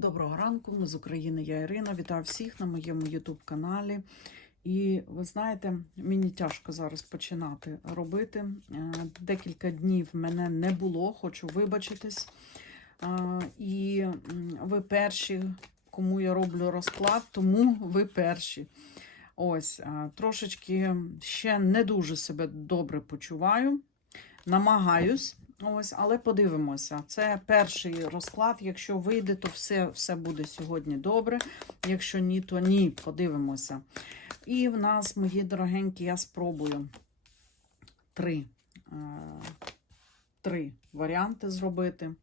Доброго ранку, ми з України, я Ірина. Вітаю всіх на моєму YouTube каналі. І ви знаєте, мені тяжко зараз починати робити. Е, Декілька днів мене не було, хочу вибачитись. Е, І ви перші, кому я роблю розклад, тому ви перші. Ось, е, трошечки ще не дуже себе добре почуваю. Намагаюсь. Ось, але подивимося. Це перший розклад. Якщо вийде, то все, все буде сьогодні добре. Якщо ні, то ні. Подивимося. І в нас, мої дорогенькі, я спробую три, е, три варіанти зробити.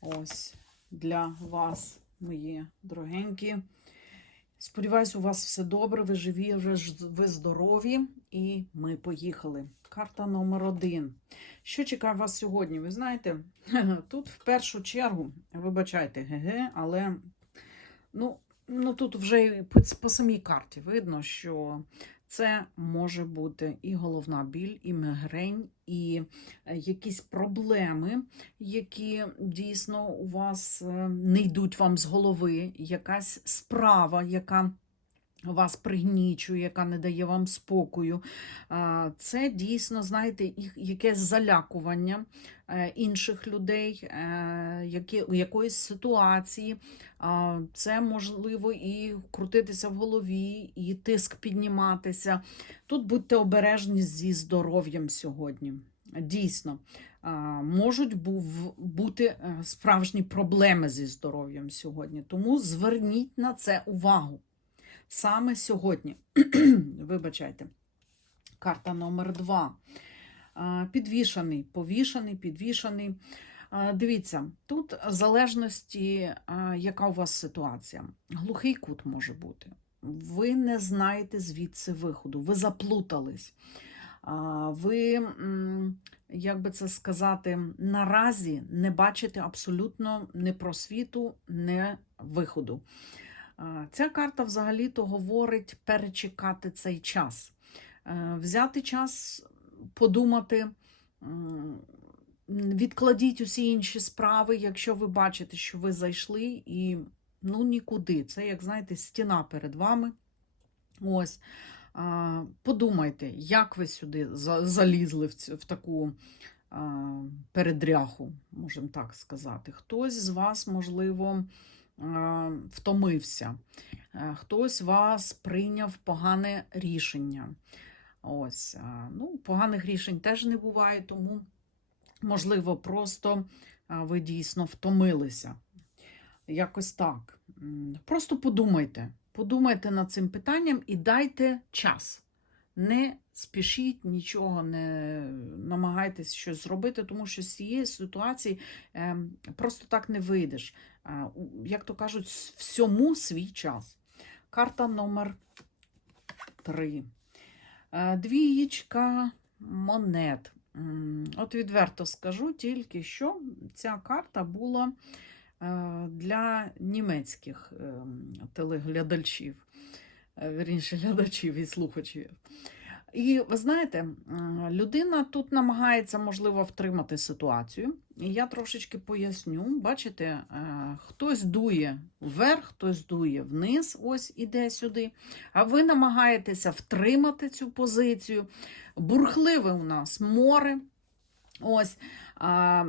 Ось для вас, мої дорогенькі. Сподіваюсь, у вас все добре, ви живі, ви здорові, і ми поїхали. Карта номер один. Що чекає вас сьогодні? Ви знаєте, тут в першу чергу, вибачайте, ГГ, але ну, ну тут вже по, самій карті видно, що це може бути і головна біль, і мигрень, і е, якісь проблеми, які дійсно у вас е, не йдуть вам з голови, якась справа, яка вас пригнічує, яка не дає вам спокою. Це дійсно, знаєте, якесь залякування е, інших людей, е, якоїсь ситуації. Це можливо і крутитися в голові, і тиск підніматися. Тут будьте обережні зі здоров'ям сьогодні. Дійсно, можуть бути е, справжні проблеми зі здоров'ям сьогодні. Тому зверніть на це увагу. Саме сьогодні. Вибачайте. Карта номер два. Підвішаний, повішаний, підвішаний. Дивіться, тут в залежності, яка у вас ситуація. Глухий кут може бути. Ви не знаєте звідси виходу, ви заплутались. Ви, як би це сказати, наразі не бачите абсолютно не просвіту, не виходу. Ця карта взагалі-то говорить перечекати цей час, Е, взяти час, подумати, відкладіть усі інші справи, якщо ви бачите, що ви зайшли і ну нікуди. Це, як знаєте, стіна перед вами. Ось. Подумайте, як ви сюди залізли в, таку передряху, можемо так сказати. Хтось з вас, можливо, втомився, Е, хтось вас прийняв погане рішення. Ось, ну, поганих рішень теж не буває, тому, можливо, просто ви дійсно втомилися. Якось так. Просто подумайте, подумайте над цим питанням і дайте час. Не спішіть нічого, не намагайтесь щось зробити, тому що з цієї ситуації ем, просто так не вийдеш. Е, Як то кажуть, всьому свій час. Карта номер 3. Двієчка монет. От відверто скажу тільки, що ця карта була е, для німецьких ем, телеглядачів, е, вірніше, глядачів і слухачів. І ви знаєте, людина тут намагається, можливо, втримати ситуацію. І я трошечки поясню. Бачите, е, хтось дує вверх, хтось дує вниз, ось іде сюди. А ви намагаєтеся втримати цю позицію. Бурхливе у нас море. Ось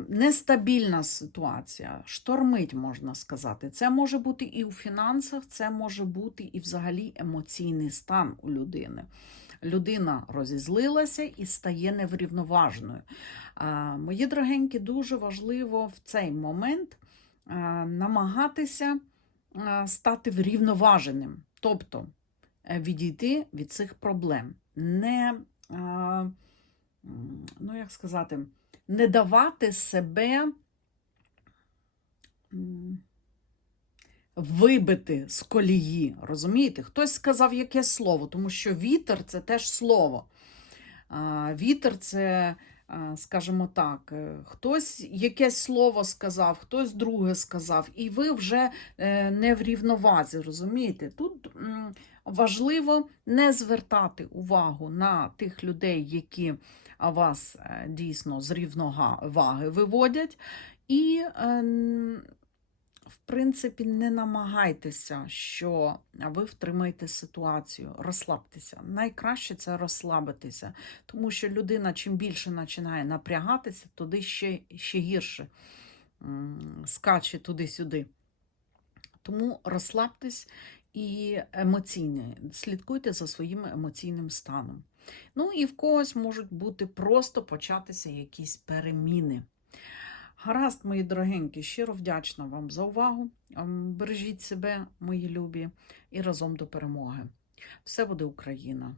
нестабільна ситуація, штормить, можна сказати. Це може бути і у фінансах, це може бути і взагалі емоційний стан у людини. Людина розізлилася і стає неврівноважною. Мої дорогенькі, дуже важливо в цей момент намагатися стати врівноваженим, тобто е, відійти від цих проблем. Не, ну як сказати, не давати себе вибити з колії. Розумієте? Хтось сказав яке слово, тому що вітер це теж слово. Вітер це, скажімо так, е, хтось якесь слово сказав, хтось друге сказав, і ви вже е, не в рівновазі, розумієте? Тут важливо не звертати увагу на тих людей, які вас е, дійсно з рівноваги виводять, і е, в принципі, не намагайтеся, що ви втримаєте ситуацію, розслабтеся. Найкраще це розслабитися, тому що людина чим більше починає напрягатися, туди ще, ще гірше скаче туди-сюди. Тому розслабтесь і емоційне, слідкуйте за своїм емоційним станом. Ну і в когось можуть бути просто початися якісь переміни. Гаразд, мої дорогенькі, щиро вдячна вам за увагу. Ем, Бережіть себе, мої любі, і разом до перемоги. Все буде Україна!